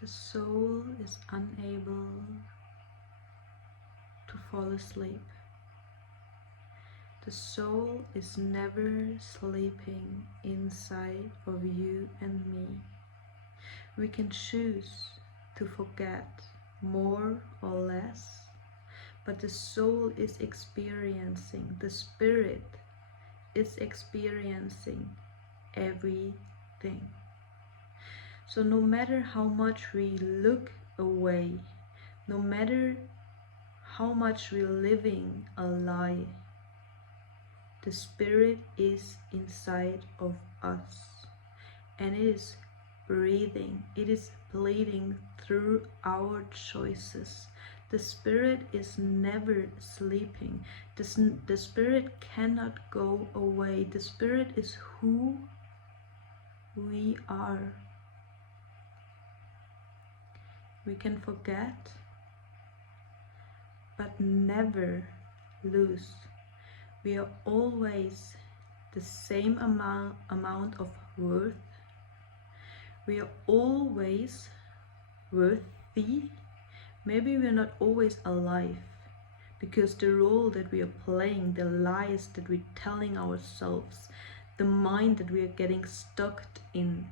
The soul is unable to fall asleep. The soul is never sleeping inside of you and me. We can choose to forget more or less, but the soul is experiencing, the spirit is experiencing everything. So no matter how much we look away, no matter how much we're living a lie, the spirit is inside of us, and it is breathing, it is bleeding through our choices. The spirit is never sleeping. The spirit cannot go away. The spirit is who we are. We can forget, but never lose. We are always the same amount of worth. We are always worthy. Maybe we're not always alive, because the role that we are playing, the lies that we're telling ourselves, the mind that we are getting stuck in,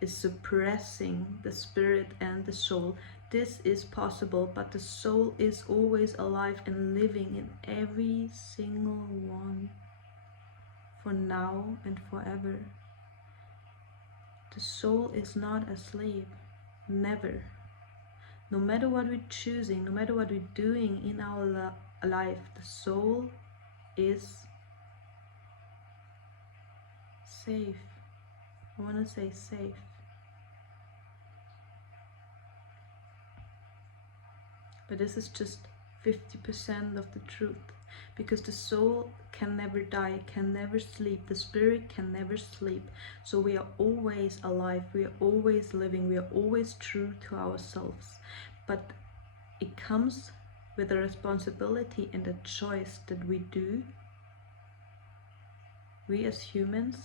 is suppressing the spirit and the soul. This is possible, but the soul is always alive and living in every single one, for now and forever. The soul is not asleep, never. No matter what we're choosing, no matter what we're doing in our life, the soul is safe. I want to say safe. But this is just 50% of the truth, because the soul can never die, can never sleep, the spirit can never sleep. So we are always alive, we are always living, we are always true to ourselves. But it comes with a responsibility and a choice that we do. We as humans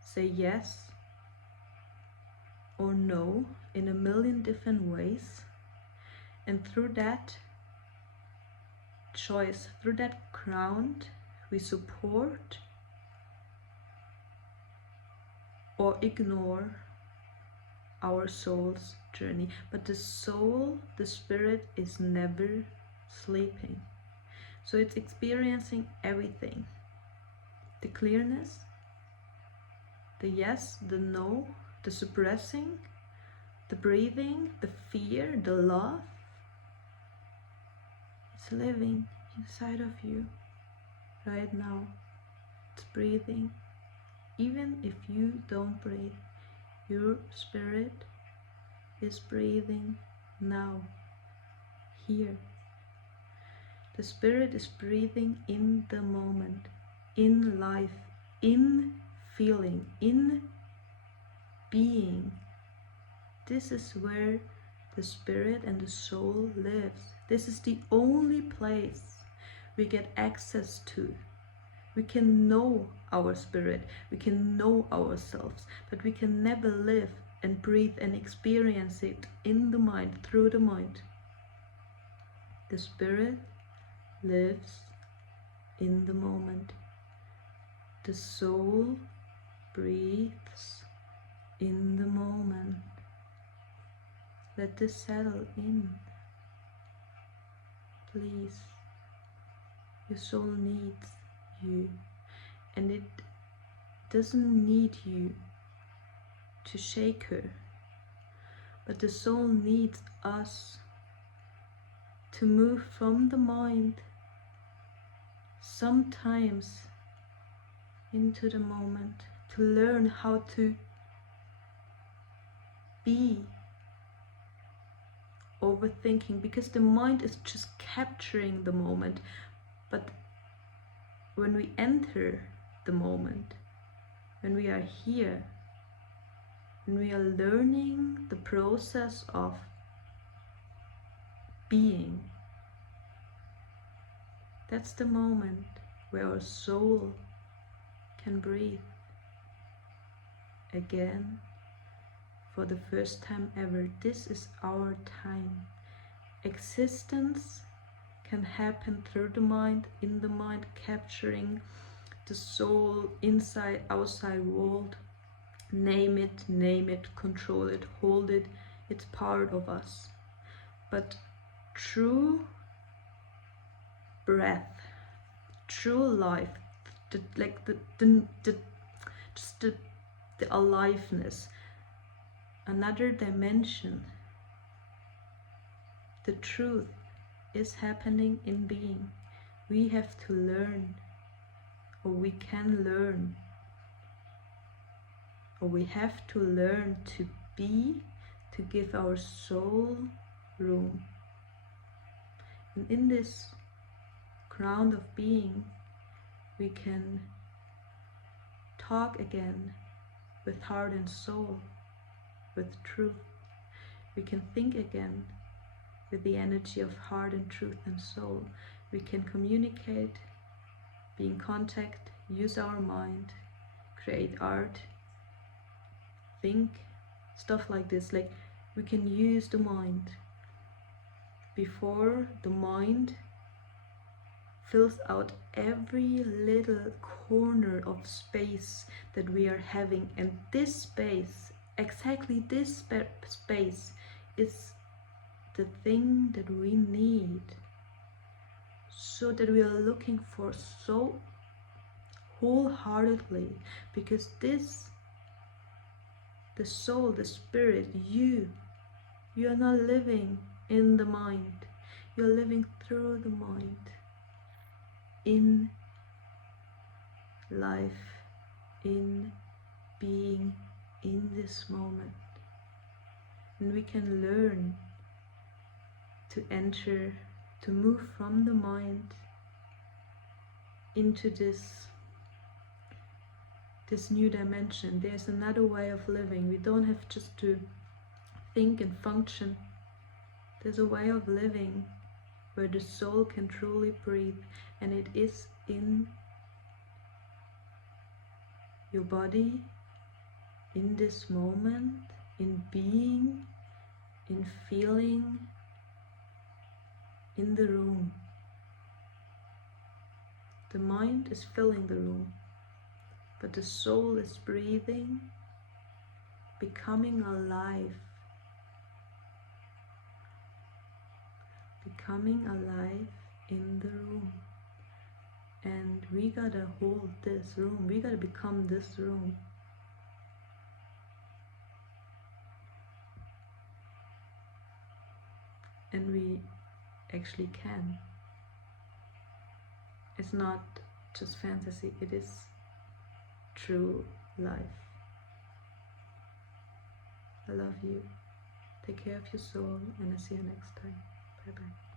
say yes or no in a million different ways. And through that choice, through that ground, we support or ignore our soul's journey. But the soul, the spirit, is never sleeping. So it's experiencing everything. The clearness, the yes, the no, the suppressing, the breathing, the fear, the love. It's living inside of you right now. It's breathing. Even if you don't breathe, your spirit is breathing now, here. The spirit is breathing in the moment, in life, in feeling, in being. This is where the spirit and the soul lives. This is the only place we get access to. We can know our spirit, we can know ourselves, but we can never live and breathe and experience it in the mind, through the mind. The spirit lives in the moment. The soul breathes in the moment. Let this settle in, please. Your soul needs you, and it doesn't need you to shake her, but the soul needs us to move from the mind sometimes into the moment, to learn how to be overthinking, because the mind is just capturing the moment. But when we enter the moment, when we are here, when we are learning the process of being, that's the moment where our soul can breathe again for the first time ever. This is our time. Existence can happen through the mind, in the mind, capturing the soul, inside, outside world. Name it, control it, hold it. It's part of us. But true breath, true life, the aliveness, another dimension, the truth is happening in being. We have to learn, or we can learn, or we have to learn to be, to give our soul room. And in this ground of being, we can talk again with heart and soul, with truth. We can think again with the energy of heart and truth and soul. We can communicate, be in contact, use our mind, create art, think, stuff like this. Like, we can use the mind. Before, the mind fills out every little corner of space that we are having, and this space, exactly this space, is the thing that we need, so that we are looking for so wholeheartedly, because this, the soul, the spirit, you are not living in the mind, you're living through the mind, in life, in being, in this moment. And we can learn to enter, to move from the mind into this new dimension. There's another way of living. We don't have just to think and function. There's a way of living where the soul can truly breathe, and it is in your body, in this moment, in being, in feeling, in the room. The mind is filling the room, but the soul is breathing, becoming alive, in the room. And we gotta hold this room, we gotta become this room. And we actually can. It's not just fantasy, it is true life. I love you. Take care of your soul, and I'll see you next time. Bye bye.